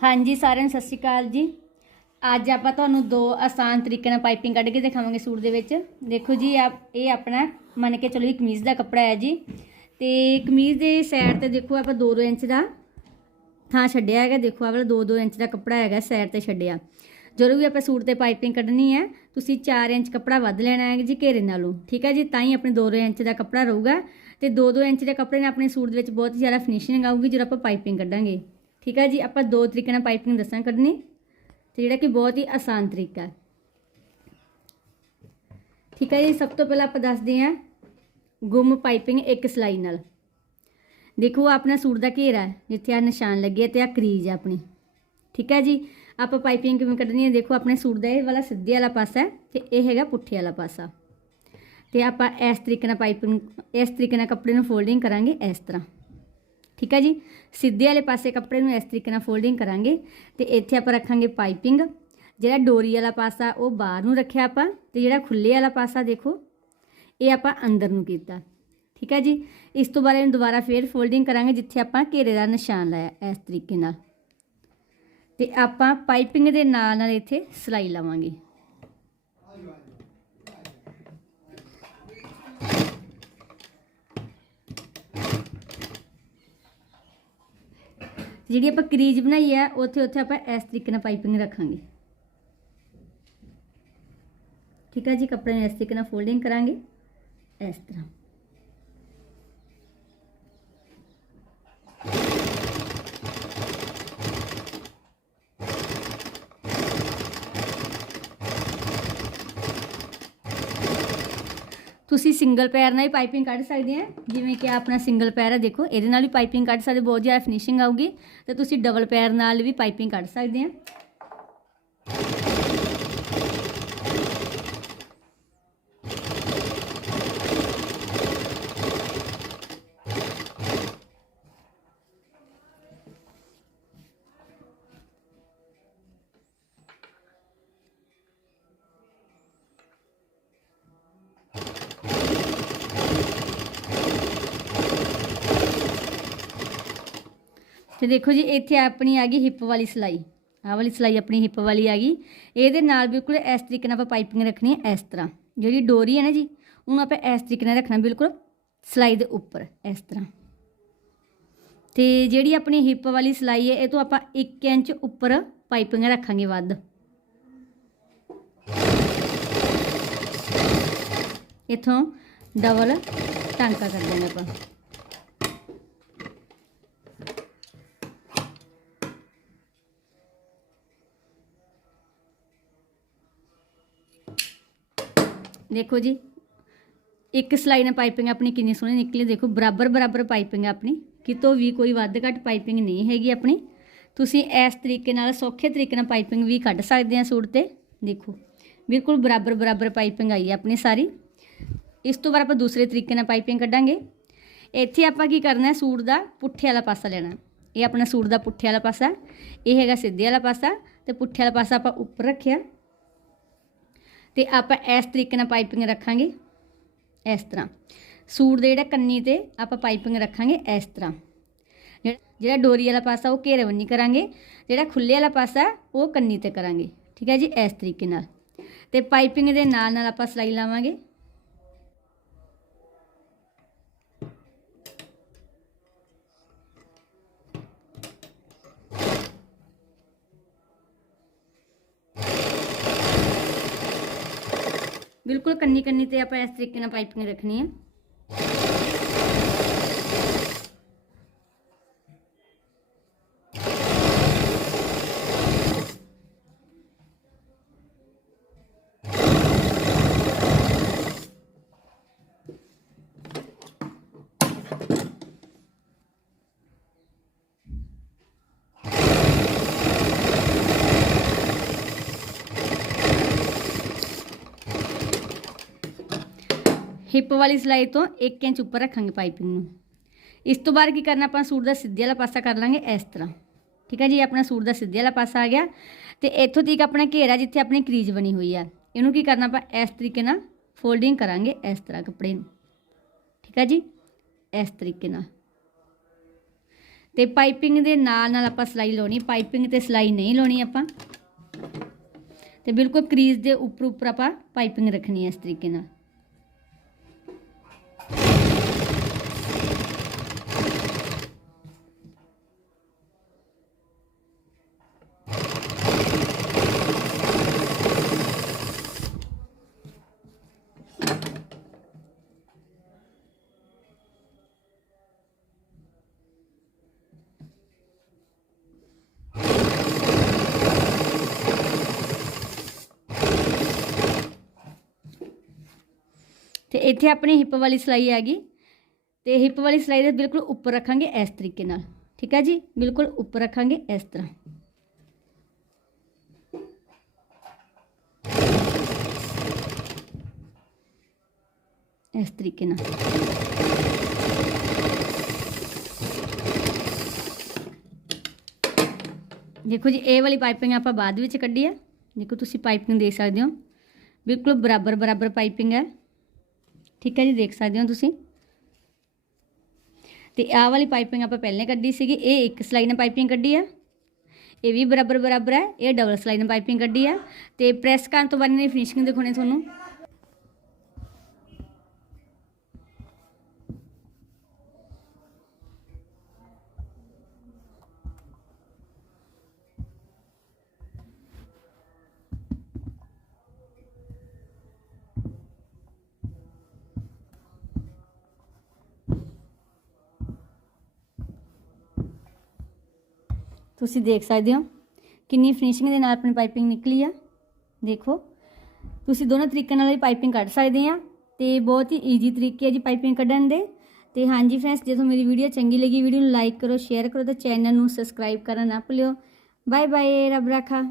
ਹਾਂਜੀ, ਸਾਰਿਆਂ ਨੂੰ ਸਤਿ ਸ਼੍ਰੀ ਅਕਾਲ ਜੀ। ਅੱਜ ਆਪਾਂ ਤੁਹਾਨੂੰ ਦੋ ਆਸਾਨ ਤਰੀਕੇ ਨਾਲ ਪਾਈਪਿੰਗ ਕੱਢ ਕੇ ਦਿਖਾਵਾਂਗੇ ਸੂਟ ਦੇ ਵਿੱਚ। ਦੇਖੋ ਜੀ ਆ ਇਹ ਆਪਣਾ ਮੰਨ ਕੇ ਚਲੋ ਇਹ ਕਮੀਜ਼ ਦਾ ਕੱਪੜਾ ਹੈ ਜੀ। ਤੇ ਕਮੀਜ਼ ਦੇ ਸਾਈਡ ਤੇ ਦੇਖੋ ਆਪਾਂ 2-2 ਇੰਚ ਦਾ ਥਾਂ ਛੱਡਿਆ ਹੈਗਾ। ਦੇਖੋ ਆਹ ਵਾਲਾ 2-2 ਇੰਚ ਦਾ ਕੱਪੜਾ ਹੈਗਾ ਸਾਈਡ ਤੇ ਛੱਡਿਆ। ਜਦੋਂ ਵੀ ਆਪਾਂ ਸੂਟ ਤੇ ਪਾਈਪਿੰਗ ਕੱਢਣੀ ਹੈ, ਤੁਸੀਂ 4 ਇੰਚ ਕੱਪੜਾ ਵੱਧ ਲੈਣਾ ਹੈ ਜੀ ਘੇਰੇ ਨਾਲੋਂ। ਠੀਕ ਹੈ ਜੀ? ਤਾਂ ਹੀ ਆਪਣੇ 2-2 ਇੰਚ ਦਾ ਕੱਪੜਾ ਰਹੂਗਾ। ਤੇ 2-2 ਇੰਚ ਦੇ ਕੱਪੜੇ ਨਾਲ ਆਪਣੇ ਸੂਟ ਦੇ ਵਿੱਚ ਬਹੁਤ ਜ਼ਿਆਦਾ ਫਿਨਿਸ਼ਿੰਗ ਆਊਗੀ ਜਦੋਂ ਆਪਾਂ ਪਾਈਪਿੰਗ ਕੱਢਾਂਗੇ। ਠੀਕ ਹੈ ਜੀ, ਆਪਾਂ ਦੋ ਤਰੀਕੇ ਨਾਲ ਪਾਈਪਿੰਗ ਦੱਸਾਂ ਕੱਢਣੀ। ਤੇ ਜਿਹੜਾ ਕਿ ਬਹੁਤ ਹੀ ਆਸਾਨ ਤਰੀਕਾ ਹੈ। ਠੀਕ ਹੈ ਜੀ, ਸਭ ਤੋਂ ਪਹਿਲਾਂ ਆਪਾਂ ਦੱਸਦੇ ਹਾਂ ਗੁੰਮ ਪਾਈਪਿੰਗ ਇੱਕ ਸਲਾਈ ਨਾਲ। ਦੇਖੋ ਆਪਣਾ ਸੂਟ ਦਾ ਘੇਰਾ ਜਿੱਥੇ ਆ ਨਿਸ਼ਾਨ ਲੱਗੇ ਤੇ ਆ ਕਰੀਜ ਹੈ ਆਪਣੀ। ਠੀਕ ਹੈ ਜੀ, ਆਪਾਂ ਪਾਈਪਿੰਗ ਕਿਵੇਂ ਕੱਢਣੀ ਹੈ? ਦੇਖੋ, ਆਪਣੇ ਸੂਟ ਦਾ ਇਹ ਵਾਲਾ ਸਿੱਧੇ ਵਾਲਾ ਪਾਸਾ ਹੈ ਤੇ ਇਹ ਹੈਗਾ ਪੁੱਠੇ ਵਾਲਾ ਪਾਸਾ। ਤੇ ਆਪਾਂ ਇਸ ਤਰੀਕੇ ਨਾਲ ਪਾਈਪਿੰਗ, ਇਸ ਤਰੀਕੇ ਨਾਲ ਕੱਪੜੇ ਨੂੰ ਫੋਲਡਿੰਗ ਕਰਾਂਗੇ ਇਸ ਤਰ੍ਹਾਂ। ਠੀਕ ਹੈ ਜੀ? ਸਿੱਧੇ ਵਾਲੇ ਪਾਸੇ ਕੱਪੜੇ ਨੂੰ ਇਸ ਤਰੀਕੇ ਨਾਲ ਫੋਲਡਿੰਗ ਕਰਾਂਗੇ ਤੇ ਇੱਥੇ ਆਪਾਂ ਰੱਖਾਂਗੇ ਪਾਈਪਿੰਗ ਜਿਹੜਾ ਡੋਰੀ ਵਾਲਾ ਪਾਸਾ, ਉਹ ਬਾਹਰ ਨੂੰ ਰੱਖਿਆ ਆਪਾਂ ਤੇ ਜਿਹੜਾ ਖੁੱਲੇ ਵਾਲਾ ਪਾਸਾ ਦੇਖੋ, ਇਹ ਆਪਾਂ ਅੰਦਰ ਨੂੰ ਕੀਤਾ। ਠੀਕ ਹੈ ਜੀ? ਇਸ ਤੋਂ ਬਾਅਦ ਇਹਨੂੰ ਦੁਬਾਰਾ ਫੇਰ ਫੋਲਡਿੰਗ ਕਰਾਂਗੇ ਜਿੱਥੇ ਆਪਾਂ ਘੇਰੇ ਦਾ ਨਿਸ਼ਾਨ ਲਾਇਆ ਇਸ ਤਰੀਕੇ ਨਾਲ। ਤੇ ਆਪਾਂ ਪਾਈਪਿੰਗ ਦੇ ਨਾਲ ਨਾਲ ਇੱਥੇ ਸਿਲਾਈ ਲਾਵਾਂਗੇ। ਜਿਹੜੀ ਆਪਾਂ ਕਰੀਜ ਬਣਾਈ ਹੈ ਉੱਥੇ ਉੱਥੇ ਆਪਾਂ ਇਸ ਤਰੀਕੇ ਨਾਲ ਪਾਈਪਿੰਗ ਰੱਖਾਂਗੇ। ਠੀਕ ਹੈ ਜੀ ਕੱਪੜੇ ਨੂੰ ਇਸ ਤਰੀਕੇ ਨਾਲ ਫੋਲਡਿੰਗ ਕਰਾਂਗੇ। ਇਸ ਤਰ੍ਹਾਂ। ਤੁਸੀਂ ਸਿੰਗਲ ਪੈਰ ਨਾਲ ਹੀ ਪਾਈਪਿੰਗ ਕੱਢ ਸਕਦੇ ਆ। ਜਿਵੇਂ ਕਿ ਆਪਣਾ ਸਿੰਗਲ ਪੈਰ ਹੈ ਦੇਖੋ, ਇਹਦੇ ਨਾਲ ਵੀ ਪਾਈਪਿੰਗ ਕੱਢ ਸਕਦੇ, ਬਹੁਤ ਜ਼ਿਆਦਾ ਫਿਨਿਸ਼ਿੰਗ ਆਊਗੀ। ਤੇ ਤੁਸੀਂ ਡਬਲ ਪੈਰ ਨਾਲ ਵੀ ਪਾਈਪਿੰਗ ਕੱਢ ਸਕਦੇ ਆ। ਤੇ ਦੇਖੋ ਜੀ, ਇੱਥੇ ਆਪਣੀ ਆ ਗਈ ਹਿੱਪ ਵਾਲੀ ਸਿਲਾਈ। ਆਹ ਵਾਲੀ ਸਿਲਾਈ ਆਪਣੀ ਹਿੱਪ ਵਾਲੀ ਆ ਗਈ। ਇਹਦੇ ਨਾਲ ਬਿਲਕੁਲ ਇਸ ਤਰੀਕੇ ਨਾਲ ਆਪਾਂ ਪਾਈਪਿੰਗ ਰੱਖਣੀ ਹੈ ਇਸ ਤਰ੍ਹਾਂ। ਜਿਹੜੀ ਡੋਰੀ ਹੈ ਨਾ ਜੀ, ਉਹਨੂੰ ਆਪਾਂ ਇਸ ਤਰੀਕੇ ਨਾਲ ਰੱਖਣਾ ਬਿਲਕੁਲ ਸਿਲਾਈ ਦੇ ਉੱਪਰ, ਇਸ ਤਰ੍ਹਾਂ। ਤੇ ਜਿਹੜੀ ਆਪਣੀ ਹਿੱਪ ਵਾਲੀ ਸਿਲਾਈ ਹੈ, ਇਹ ਤੋਂ ਆਪਾਂ 1 ਇੰਚ ਉੱਪਰ ਪਾਈਪਿੰਗ ਰੱਖਾਂਗੇ ਵੱਧ। ਇਥੋਂ ਡਬਲ ਟਾਂਕਾ ਕਰ ਦੇਣਾ ਆਪਾਂ। ਦੇਖੋ ਜੀ, ਇੱਕ ਸਲਾਈ ਨਾਲ ਪਾਈਪਿੰਗ ਆਪਣੀ ਕਿੰਨੀ ਸੋਹਣੀ ਨਿਕਲੀ ਦੇਖੋ, ਬਰਾਬਰ ਬਰਾਬਰ ਪਾਈਪਿੰਗ ਹੈ ਆਪਣੀ। ਕਿਤੋਂ ਵੀ ਕੋਈ ਵੱਧ ਘੱਟ ਪਾਈਪਿੰਗ ਨਹੀਂ ਹੈਗੀ ਆਪਣੀ। ਤੁਸੀਂ ਇਸ ਤਰੀਕੇ ਨਾਲ, ਸੌਖੇ ਤਰੀਕੇ ਨਾਲ ਪਾਈਪਿੰਗ ਵੀ ਕੱਢ ਸਕਦੇ ਆ ਸੂਟ ਤੇ। ਦੇਖੋ, ਬਿਲਕੁਲ ਬਰਾਬਰ ਬਰਾਬਰ ਪਾਈਪਿੰਗ ਆਈ ਹੈ ਆਪਣੀ ਸਾਰੀ। ਇਸ ਤੋਂ ਬਾਅਦ ਆਪਾਂ ਦੂਸਰੇ ਤਰੀਕੇ ਨਾਲ ਪਾਈਪਿੰਗ ਕੱਢਾਂਗੇ। ਇੱਥੇ ਆਪਾਂ ਕੀ ਕਰਨਾ ਹੈ, ਸੂਟ ਦਾ ਪੁੱਠੇ ਵਾਲਾ ਪਾਸਾ ਲੈਣਾ ਇਹ ਆਪਣਾ ਸੂਟ ਦਾ ਪੁੱਠੇ ਵਾਲਾ ਪਾਸਾ ਇਹ ਹੈਗਾ ਸਿੱਧੇ ਵਾਲਾ ਪਾਸਾ। ਤੇ ਪੁੱਠੇ ਵਾਲਾ ਪਾਸਾ ਆਪਾਂ ਉੱਪਰ ਰੱਖਿਆ। ਤੇ ਆਪਾਂ ਇਸ ਤਰੀਕੇ ਨਾਲ ਪਾਈਪਿੰਗ ਰੱਖਾਂਗੇ, ਇਸ ਤਰ੍ਹਾਂ। ਸੂਟ ਦੇ ਜਿਹੜਾ ਕੰਨੀ ਤੇ ਆਪਾਂ ਪਾਈਪਿੰਗ ਰੱਖਾਂਗੇ ਇਸ ਤਰ੍ਹਾਂ। ਜਿਹੜਾ- ਜਿਹੜਾ ਡੋਰੀ ਵਾਲਾ ਪਾਸਾ ਉਹ ਘੇਰੇ ਕਰਾਂਗੇ, ਜਿਹੜਾ ਖੁੱਲੇ ਵਾਲਾ ਪਾਸਾ ਉਹ ਕੰਨੀ ਤੇ ਕਰਾਂਗੇ। ਠੀਕ ਹੈ ਜੀ, ਇਸ ਤਰੀਕੇ ਨਾਲ। ਤੇ ਪਾਈਪਿੰਗ ਦੇ ਨਾਲ ਨਾਲ ਆਪਾਂ ਸਿਲਾਈ ਲਾਵਾਂਗੇ। ਬਿਲਕੁਲ ਕੰਨੀ ਕੰਨੀ ਤੇ ਆਪਾਂ ਇਸ ਤਰੀਕੇ ਨਾਲ ਪਾਈਪਿੰਗ ਰੱਖਣੀ ਹੈ। ਹਿੱਪ ਵਾਲੀ ਸਿਲਾਈ ਤੋਂ 1 ਇੰਚ ਉੱਪਰ ਰੱਖਾਂਗੇ ਪਾਈਪਿੰਗ ਨੂੰ। ਇਸ ਤੋਂ ਬਾਅਦ ਕੀ ਕਰਨਾ, ਆਪਾਂ ਸੂਟ ਦਾ ਸਿੱਧੇ ਵਾਲਾ ਪਾਸਾ ਕਰ ਲਾਂਗੇ ਇਸ ਤਰ੍ਹਾਂ। ਠੀਕ ਹੈ ਜੀ, ਆਪਣਾ ਸੂਟ ਦਾ ਸਿੱਧੇ ਵਾਲਾ ਪਾਸਾ ਆ ਗਿਆ। ਤੇ ਇੱਥੋਂ ਤੱਕ ਆਪਣਾ ਘੇਰਾ ਜਿੱਥੇ ਆਪਣੀ ਕਰੀਜ਼ ਬਣੀ ਹੋਈ ਆ। ਇਹਨੂੰ ਕੀ ਕਰਨਾ, ਆਪਾਂ ਇਸ ਤਰੀਕੇ ਨਾਲ ਫੋਲਡਿੰਗ ਕਰਾਂਗੇ ਇਸ ਤਰ੍ਹਾਂ ਕੱਪੜੇ ਨੂੰ। ਠੀਕ ਹੈ ਜੀ, ਇਸ ਤਰੀਕੇ ਨਾਲ। ਤੇ ਪਾਈਪਿੰਗ ਦੇ ਨਾਲ ਨਾਲ ਆਪਾਂ ਸਲਾਈ ਲਾਉਣੀ, ਪਾਈਪਿੰਗ ਤੇ ਸਲਾਈ ਨਹੀਂ ਲਾਉਣੀ ਆਪਾਂ। ਤੇ ਬਿਲਕੁਲ ਕਰੀਜ਼ ਦੇ ਉੱਪਰ ਉੱਪਰ ਆਪਾਂ ਪਾਈਪਿੰਗ ਰੱਖਣੀ ਹੈ ਇਸ ਤਰੀਕੇ ਨਾਲ। ਇੱਥੇ ਆਪਣੀ ਹਿੱਪ ਵਾਲੀ ਸਿਲਾਈ ਆ ਗਈ ਤੇ ਹਿੱਪ ਵਾਲੀ ਸਿਲਾਈ ਦੇ ਬਿਲਕੁਲ ਉੱਪਰ ਰੱਖਾਂਗੇ ਇਸ ਤਰੀਕੇ ਨਾਲ, ਠੀਕ ਹੈ ਜੀ? ਬਿਲਕੁਲ ਉੱਪਰ ਰੱਖਾਂਗੇ ਇਸ ਤਰ੍ਹਾਂ। ਇਸ ਤਰੀਕੇ ਨਾਲ। ਦੇਖੋ ਜੀ, ਇਹ ਵਾਲੀ ਪਾਈਪਿੰਗ ਆਪਾਂ ਬਾਅਦ ਵਿੱਚ ਕੱਢੀ ਹੈ ਦੇਖੋ ਤੁਸੀਂ ਪਾਈਪਿੰਗ ਦੇਖ ਸਕਦੇ ਹੋ। ਬਿਲਕੁਲ ਬਰਾਬਰ ਬਰਾਬਰ ਪਾਈਪਿੰਗ ਹੈ। ਠੀਕ ਹੈ ਜੀ, ਦੇਖ ਸਕਦੇ ਹੋ ਤੁਸੀਂ। ਤੇ ਆਹ ਵਾਲੀ ਪਾਈਪਿੰਗ ਆਪਾਂ ਪਹਿਲੇ ਕੱਢੀ ਸੀਗੀ, ਇਹ ਇੱਕ ਸਲਾਈ ਨਾਲ ਪਾਈਪਿੰਗ ਕੱਢੀ ਆ। ਇਹ ਵੀ ਬਰਾਬਰ ਬਰਾਬਰ ਹੈ, ਇਹ ਡਬਲ ਸਲਾਈ ਨਾਲ ਪਾਈਪਿੰਗ ਕੱਢੀ ਆ। ਤੇ ਪ੍ਰੈਸ ਕਰਨ ਤੋਂ ਬਾਅਦ ਇਹਨੇ ਫਿਨਿਸ਼ਿੰਗ ਦਿਖਾਉਣੀ ਤੁਹਾਨੂੰ। ਤੁਸੀਂ ਦੇਖ ਸਕਦੇ ਹੋ ਕਿੰਨੀ ਫਿਨਿਸ਼ਿੰਗ ਦੇ ਨਾਲ ਆਪਣੀ ਪਾਈਪਿੰਗ ਨਿਕਲੀ ਆ। ਦੇਖੋ, ਤੁਸੀਂ ਦੋਨੋਂ ਤਰੀਕੇ ਨਾਲ ਇਹ ਪਾਈਪਿੰਗ ਕੱਢ ਸਕਦੇ ਆ ਤੇ ਬਹੁਤ ਹੀ ਈਜ਼ੀ ਤਰੀਕੇ ਆ ਜੀ ਪਾਈਪਿੰਗ ਕੱਢਣ ਦੇ। ਤੇ ਹਾਂਜੀ ਫਰੈਂਡਸ ਜੇ ਤੁਹਾਨੂੰ ਮੇਰੀ ਵੀਡੀਓ ਚੰਗੀ ਲੱਗੀ ਵੀਡੀਓ ਨੂੰ ਲਾਈਕ ਕਰੋ ਸ਼ੇਅਰ ਕਰੋ ਤੇ ਚੈਨਲ ਨੂੰ ਸਬਸਕ੍ਰਾਈਬ ਕਰਨਾ ਨਾ ਭੁੱਲਿਓ। ਬਾਏ ਬਾਏ ਰੱਬ ਰਾਖਾ।